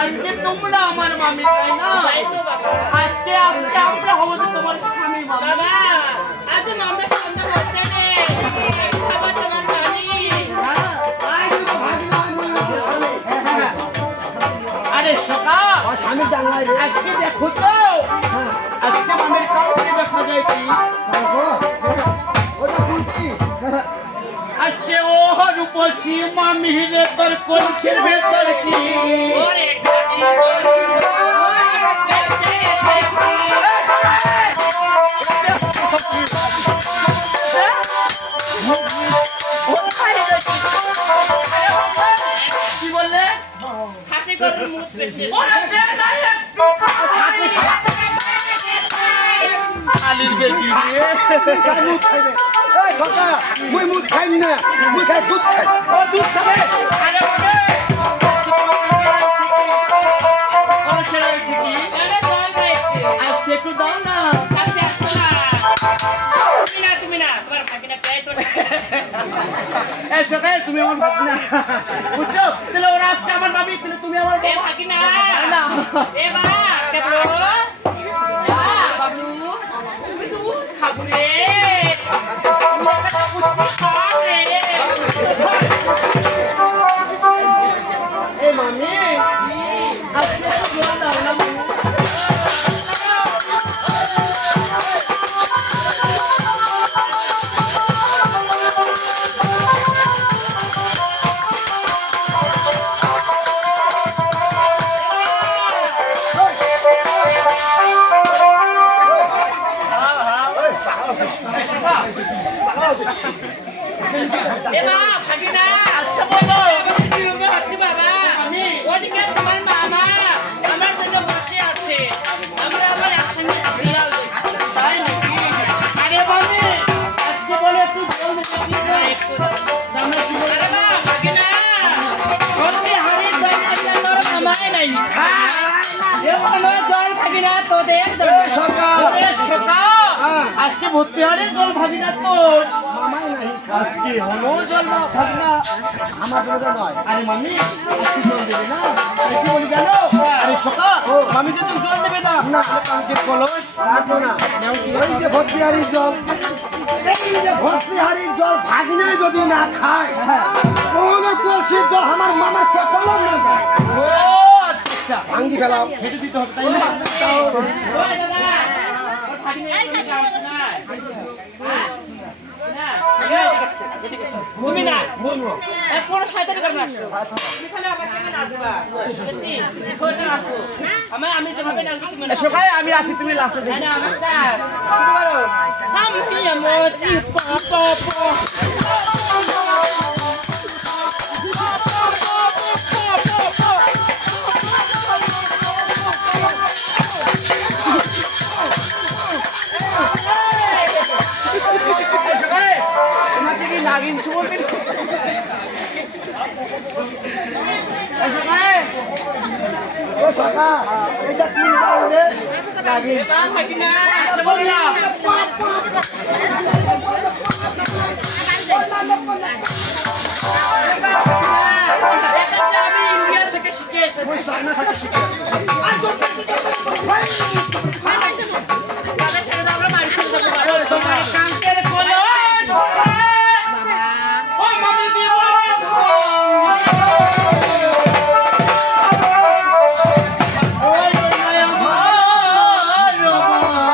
আজকে তোমরা আমার মামি তাই না? আজকে আজকে আমরা হবো যে তোমার স্বামী বাবা। আজ মামা সন্ধ্যা হচ্ছে রে, খাবার তোমার মামি। আরে সকা স্বামী জানলাই রে। আজকে দেখো তো আজকে মামির কাউকে দেখা যায় কি? আজকে ও রূপসী মামি রে তোর কলসির ভেতর কি? ওরে কাটি গরু বেঁচে এসেছি। কি বললে? খাটি গরুর মুখ বেঁচে আলির বেটি রে মুই মুখ খাইম না, মুই খাই দুধ খাই। ও দুধ খাবে? আরে ওরে কলসে রয়েছে কি? আরে জল পাইছে। আজকে একটু দাও না। কাছে আসো না। তুমি না, তোমার ভাগিনা পেয়ে তো এই সকাল তুমি আমার বাপ না বুঝছো? তাহলে ওরা আজকে আমার বাবি, তাহলে তুমি আমার এ বাবা ভাগিনা। না। এ বা, কেবলো। বাবু, তুমি দুধ খাবো রে। তুমি একটা পুষ্টি খাও রে। এই মামি আজকে একটু জল দাও না মামি। এ বা, ভাগিনা। আচ্ছা বলো, এবার কি হবে হচ্ছে বাবা? ওদিকে তোমার মামা আমার জন্য বসে আছে। আমরা আবার একসঙ্গে বিড়াল দেখি। তাই নাকি? আরে মামি আজকে বলে একটু জল দিতে কি না? দাও না কি বলে? আরে বা, ভাগিনা। সত্যি হাড়ির জল ভাগিনা তোর মামাই নাই। এখনো জল ভাগিনা তোদের দেবে। ওরে সকা আজকে ভর্তি হারে জল ভাবি না তোর। মামাই নাই। আজকে হলো জল ভাবি না। আমার জন্য তো নয়। আরে মামি আজকে জল দেবে না? আরে কি বলি জানো? আরে সকা মামি যদি জল দেবে না না। কালকে কলস রাখবো না। নাও কি এই যে ভর্তি হাড়ির জল, এই যে ভর্তি হাড়ির জল ভাগিনায় যদি না খায়, কোনো কলসির জল আমার মামার কলম না যায়। ও আচ্ছা আচ্ছা ভাঙ্গি ফেলাও। হেঁটে দিতে হবে তাই না? ওই দাদা, ওর ভাগিনা এখানে আসছে না। হ্যাঁ? না, এদিকে এসো। তুমি না, কোন শয়তানি করবে আসছো? তুমি খালি আমার সঙ্গে নাচবা। বুঝেছিস? ধরে রাখো। আমি যেভাবে নাচবো তুমি নাচবে। সকাল আমি আসি তুমি লাস্টে দেখি। হ্যাঁ, নমস্কার। শুরু করো। আমি মোচি পা। তোমাকে কি নাগিন সুবল দিন? ও সকা, এটা কোন গাল রে? এবার ভাগিনা। আচ্ছা বললা এটা যে আমি ইন্ডিয়া থেকে শিখে এসেছি। চায়না থাকে শিখে। তাহলে ছেড়ে দাও, আমরা বাড়ি চলে যাবো। আরে তোমার কাঙ্কের কলস ও মামি দিব ওই নয় আমার আমার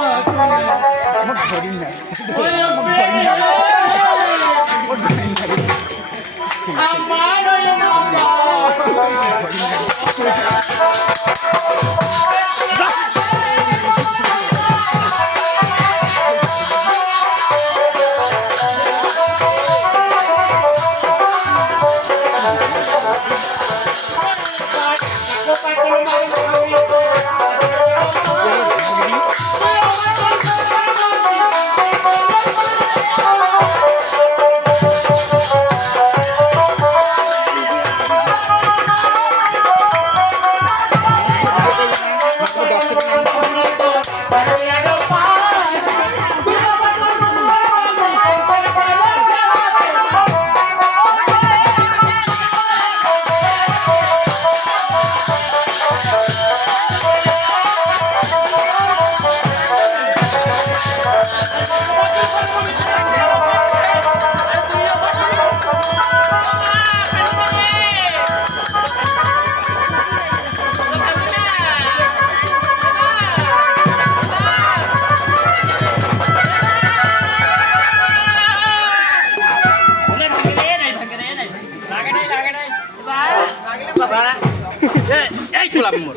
এই তুলাম মোর